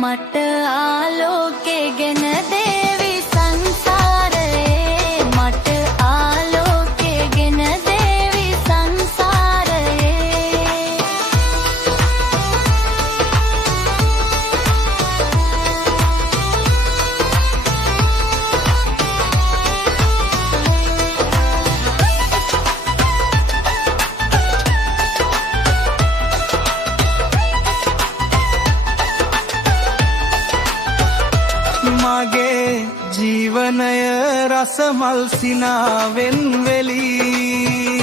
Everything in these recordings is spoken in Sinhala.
මට ආලෝකේ ගෙන දේවි සංසාරයේ මට ආලෝකේ ගෙන දේවි සංසාරයේ මගේ ජීවනය රසමල් සිනාවෙන් වෙලී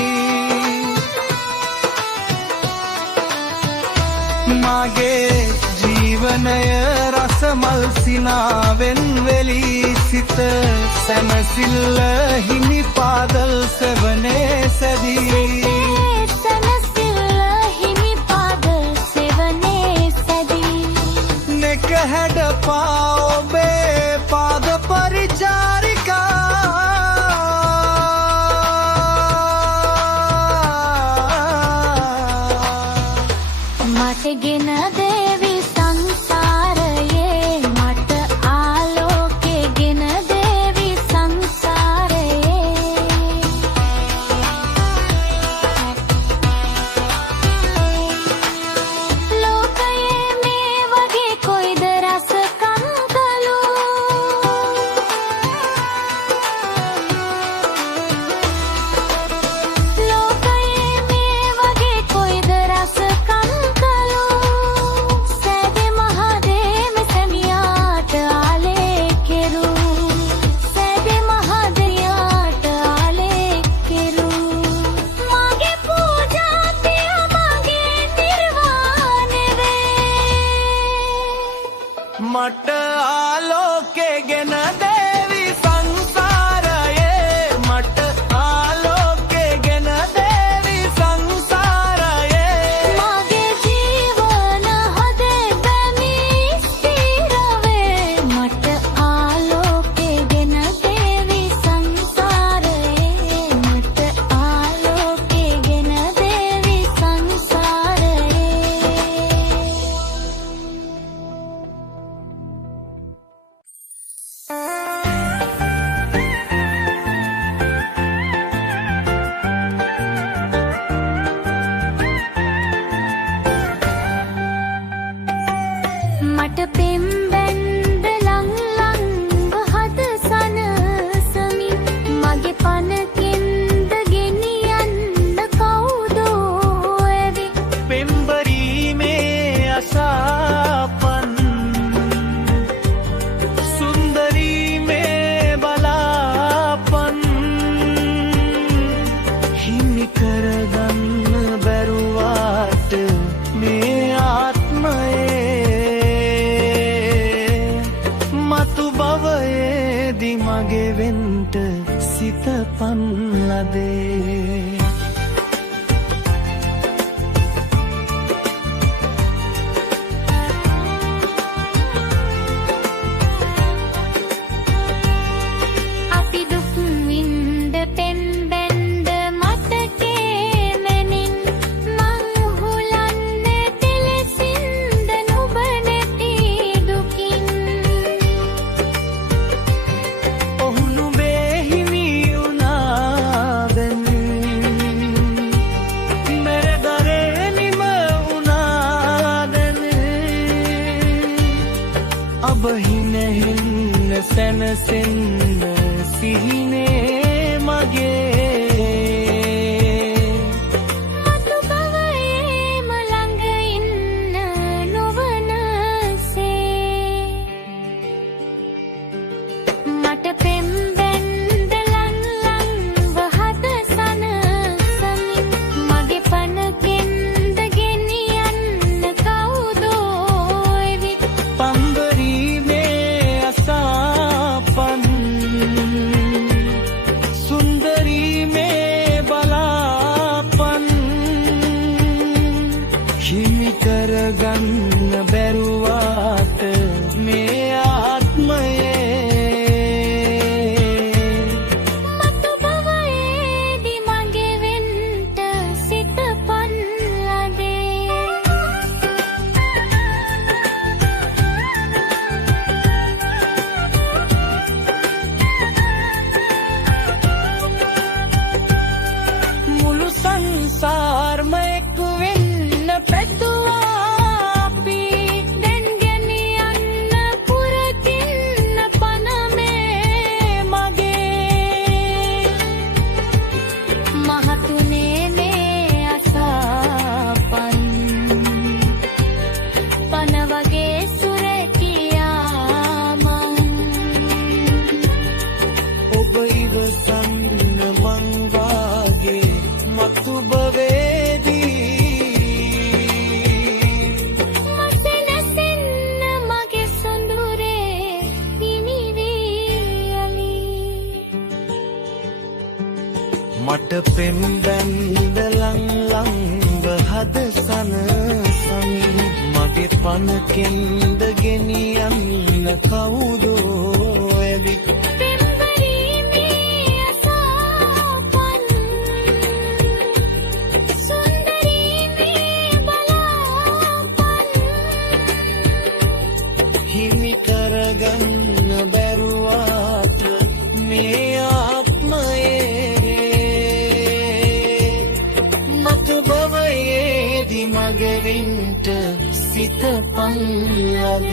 මගේ ජීවනය රසමල් සිනාවෙන් වෙලී සිත සැනසිල්ල හිමි පාදල් සෙවනේ සැදී නෙක හැඩ පා ඔබේ පාද පරිචාරිකා මට ගෙන දේවි සංසාරයේ මට ආලෝකේ ගෙන දේවි සංසාරයේ ලෝකයේ මේ වගේ කොයිද රස කම්කලු ලෝකයේ මේ වගේ කොයිද රස කම්කලු සැදේ මහදේම සැමියාට ආලේ කෙරු සැදේ මහදයාට ආලේ කෙරු මගේ පූජා පිය මගේ නිර්වාණය වේ මට ආලෝකේ ගෙන දේවි සංසාරයේ මට ආලෝකේ ගෙන දේවි සංසාරයේ මගේ ජීවන හදේ බැමී ස්ථිර වේ මට ආලෝකේ ගෙන දේවි සංසාරයේ මට ආලෝකේ ගෙන දේවි සංසාරයේ මට පෙම්බැන්ද ලං ලංව හද සනසමින් මගේ පනකෙන්ද ගෙනියන්න කවුදෝ ඇවි පෙම්බරීමේ අසාපන් සුන්දරීමේ බලාපන් හිමි කරගන්න බැරුවාට මේ ආත්මයේ මතු භවයේදි මගේ වෙන්ට සිත පන්ලදේ අපි දුක් වින්ද පෙම්බැන්ද මතකේ මැනින් මං උහුලන්නේ තෙලසින්ද නුඹ නැති දුකින් ඔහු නුඹේ හිමි වුණාදැන් මෙරදරේ නිම වුණාදැන් අබහිනහින්න සැනසෙන්න සිහිනේ මගේ මතු භවයේම ළඟ ඉන්න නොවනසේ මට පෙම්බැන්ද ලං ලංව හද සනසමින් මගේ පනකෙන්ද ගෙනියන්න කවුදෝ එවිත් පම්බරීමේ අසාපන් සුන්දරීමේ පෙම් බැන්ද ලං හද සනසමින් මගේ පනකෙන්ද ගෙනියන්න කවුදෝ ඇවිත් පෙම්වරීමේ අසාපන් සුන්දරීමේ බලාපන් හිමි කරගන්න බැරුවාට මේ ආත්මයේ මතු බවයේදි මගෙවින්ට සිත පල්ලවේ